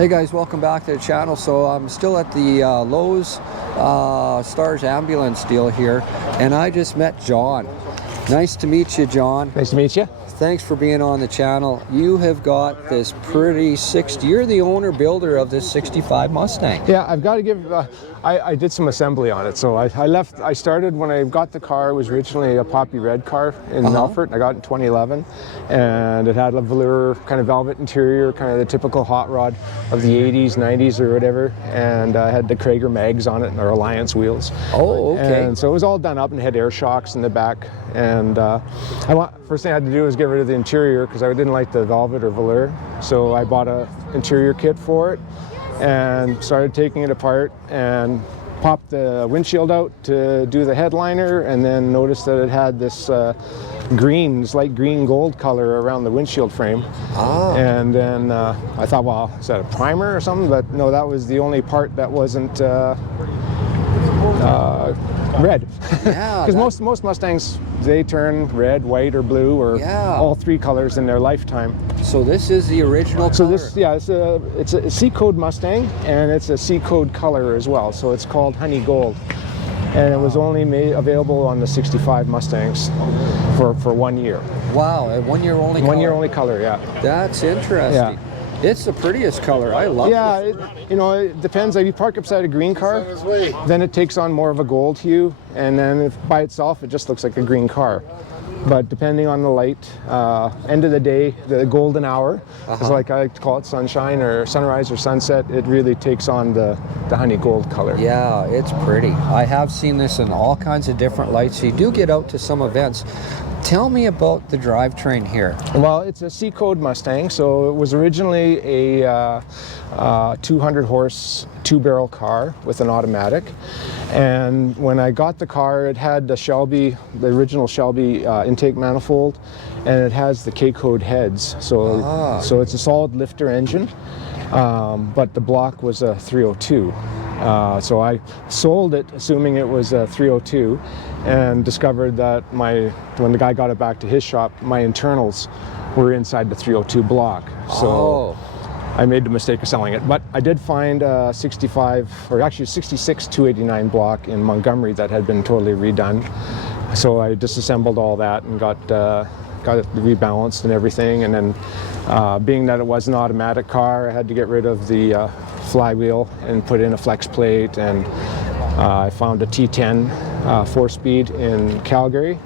Hey guys, welcome back to the channel. So I'm still at the Lowe's Stars ambulance deal here, and I just met John. Nice to meet you, John. Nice to meet you. Thanks for being on the channel. You have got this pretty you're the owner builder of this 65 Mustang. Yeah, I've got to give, I did some assembly on it. So I started when I got the car. It was originally a poppy red car in Melfort. I got it in 2011, and it had a velour kind of velvet interior, kind of the typical hot rod of the 80s, 90s or whatever. And I had the Krager mags on it and our Alliance wheels. Oh, okay. And so it was all done up and had air shocks in the back. And first thing I had to do was get rid of the interior because I didn't like the velvet or velour. So I bought a interior kit for it and started taking it apart and popped the windshield out to do the headliner, and then noticed that it had this light green gold color around the windshield frame. And then I thought, well, is that a primer or something? But no, that was the only part that wasn't red. Yeah, because most Mustangs, they turn red, white, or blue, or all three colors in their lifetime. So this is the original color? So it's a C-code Mustang, and it's a C-code color as well. So it's called Honey Gold, and it was only available on the 65 Mustangs for 1 year. Wow, a 1 year only. 1 year only color, yeah. That's interesting. Yeah. It's the prettiest color. I love it. Yeah, it depends. If you park upside a green car, then it takes on more of a gold hue, and then if by itself it just looks like a green car. But depending on the light, end of the day, the golden hour, is like I like to call it, sunshine or sunrise or sunset, it really takes on the honey gold color. Yeah, it's pretty. I have seen this in all kinds of different lights. You do get out to some events. Tell me about the drivetrain here. Well, it's a C-code Mustang, so it was originally a 200 horse two-barrel car with an automatic. And when I got the car, it had the Shelby, the original Shelby intake manifold, and it has the K-code heads. So, so it's a solid lifter engine, but the block was a 302. So I sold it assuming it was a 302, and discovered that when the guy got it back to his shop, my internals were inside the 302 block. So I made the mistake of selling it. But I did find a 65, or actually 66 289 block in Montgomery that had been totally redone. So I disassembled all that and got it rebalanced and everything. And then being that it was an automatic car, I had to get rid of the flywheel and put in a flex plate, and I found a T10 4-speed in Calgary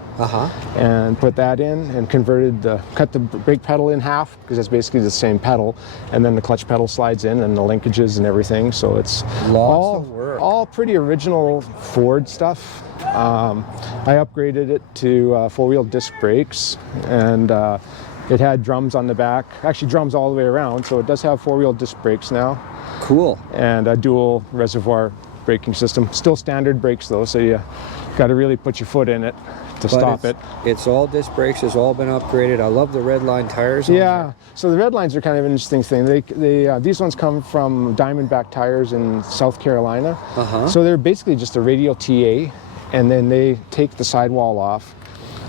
and put that in and cut the brake pedal in half, because it's basically the same pedal, and then the clutch pedal slides in and the linkages and everything. So it's all pretty original Ford stuff. I upgraded it to 4-wheel disc brakes, and it had drums on the back, actually drums all the way around, so it does have 4-wheel disc brakes now. Cool. And a dual reservoir braking system. Still standard brakes though, so you got to really put your foot in it to stop it. It's all disc brakes, has all been upgraded. I love the Redline tires. Yeah, so the Redlines are kind of an interesting thing. These ones come from Diamondback Tires in South Carolina. So they're basically just a radial TA, and then they take the sidewall off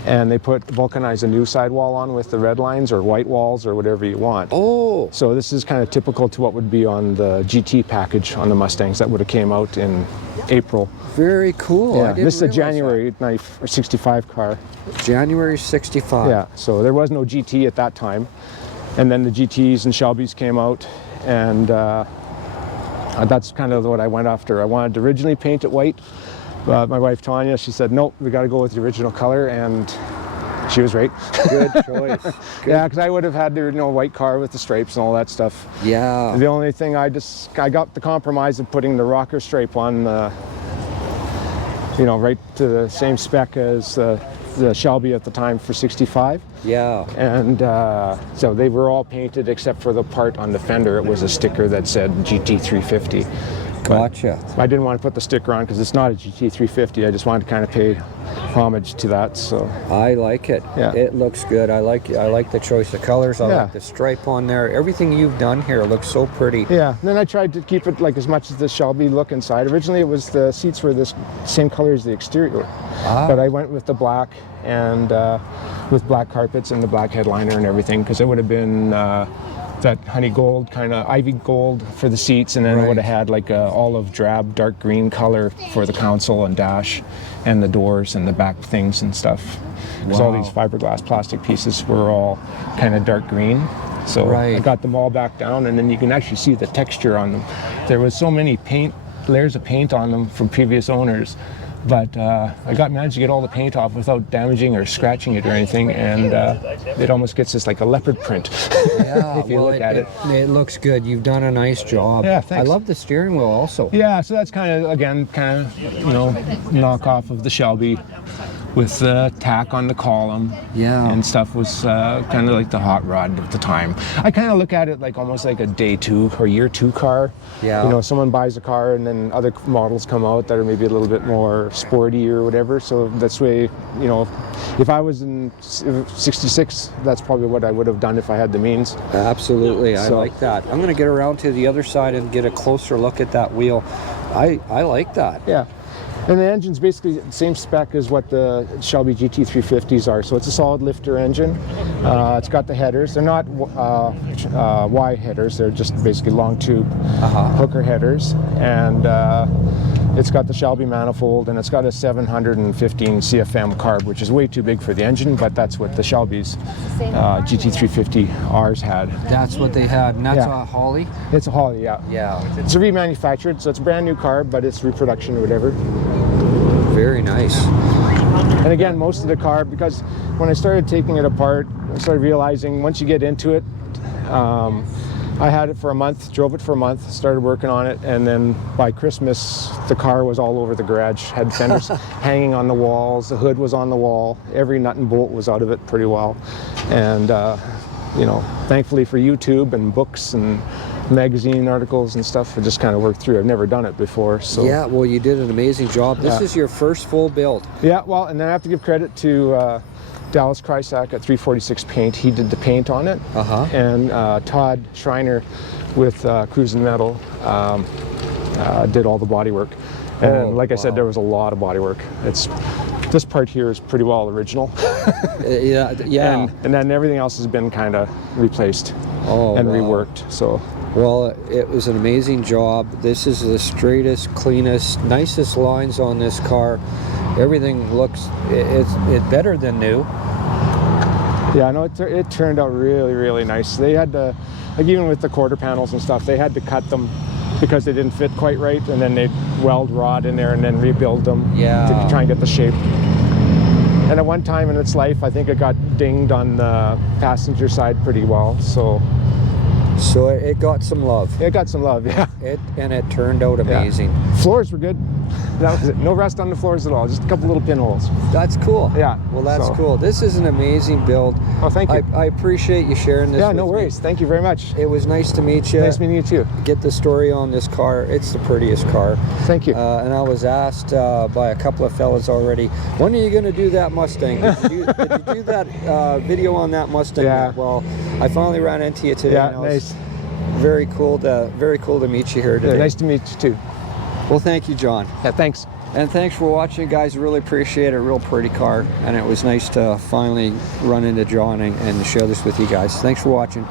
and they vulcanize a new sidewall on with the Redlines or white walls or whatever you want. Oh. So this is kind of typical to what would be on the GT package on the Mustangs that would have came out in April. Very cool. Yeah, this is a January 65 car. January 65. Yeah, so there was no GT at that time. And then the GTs and Shelbys came out, and that's kind of what I went after. I wanted to originally paint it white. My wife Tanya, she said, nope, we got to go with the original color, and she was right. Good choice. Good. Yeah, because I would have had the white car with the stripes and all that stuff. Yeah. The only thing I got the compromise of putting the rocker stripe on the, right to the same spec as the Shelby at the time for 65. Yeah. And so they were all painted except for the part on the fender. It was a sticker that said GT350. Gotcha. But I didn't want to put the sticker on because it's not a GT350. I just wanted to kind of pay homage to that. So I like it. Yeah. It looks good. I like the choice of colors. I like the stripe on there. Everything you've done here looks so pretty. Yeah. And then I tried to keep it like as much as the Shelby look inside. Originally, it was the seats were this same color as the exterior, but I went with the black and with black carpets and the black headliner and everything, because it would have been that honey gold, kind of ivy gold for the seats, and then it would have had like a olive drab, dark green color for the console and dash, and the doors and the back things and stuff. Because all these fiberglass plastic pieces were all kind of dark green. So I got them all back down, and then you can actually see the texture on them. There was so many layers of paint on them from previous owners, but I managed to get all the paint off without damaging or scratching it or anything, and it almost gets this like a leopard print. Yeah, if you look at it. It looks good. You've done a nice job. Yeah, thanks. I love the steering wheel also. Yeah, so that's kind of knockoff of the Shelby, with tack on the column and stuff. Was kind of like the hot rod at the time. I kind of look at it like almost like a day 2 or year 2 car. Yeah. You know, someone buys a car and then other models come out that are maybe a little bit more sporty or whatever. So that's way, you know, if I was in 66, that's probably what I would have done if I had the means. Absolutely, I like that. I'm going to get around to the other side and get a closer look at that wheel. I like that. Yeah. And the engine's basically the same spec as what the Shelby GT350s are. So it's a solid lifter engine. It's got the headers. They're not Y headers. They're just basically long tube hooker headers. And it's got the Shelby manifold, and it's got a 715 CFM carb, which is way too big for the engine, but that's what the Shelby's GT350Rs had. That's what they had, and that's a Holly? It's a Holly, yeah. Yeah. It's a remanufactured, so it's a brand new car, but it's reproduction or whatever. Very nice. And again, most of the car, because when I started taking it apart, I started realizing once you get into it, I had it for a month, drove it for a month, started working on it, and then by Christmas, the car was all over the garage, had fenders hanging on the walls, the hood was on the wall, every nut and bolt was out of it pretty well. And, you know, thankfully for YouTube and books and magazine articles and stuff, I just kind of worked through. I've never done it before. So yeah, well, you did an amazing job. This is your first full build. Yeah, well, and then I have to give credit to Dallas Krysak at 346 Paint. He did the paint on it. And Todd Schreiner with Cruise and Metal did all the body work. And like I said, there was a lot of body work. This part here is pretty well original. Yeah. And then everything else has been kind of replaced and reworked. So. Well, it was an amazing job. This is the straightest, cleanest, nicest lines on this car. Everything looks it's better than new. Yeah, no, it turned out really, really nice. They had to, like even with the quarter panels and stuff, they had to cut them because they didn't fit quite right, and then they'd weld rod in there and then rebuild them to try and get the shape. And at one time in its life, I think it got dinged on the passenger side pretty well. So it got some love. It got some love, yeah. And it turned out amazing. Yeah. Floors were good. That was it. No rust on the floors at all. Just a couple little pinholes. That's cool. Yeah. Well, that's cool. This is an amazing build. Oh, thank you. I appreciate you sharing this. Yeah, no worries. Thank you very much. It was nice to meet you. Nice meeting you too. Get the story on this car. It's the prettiest car. Thank you. And I was asked by a couple of fellas already, when are you going to do that Mustang? Did you do that video on that Mustang? Yeah. Well, I finally ran into you today. Yeah, nice. Very cool to meet you here today. Yeah, nice to meet you too. Well, thank you, John. Yeah, thanks. And thanks for watching, guys. Really appreciate it. Real pretty car, and it was nice to finally run into John and share this with you guys. Thanks for watching.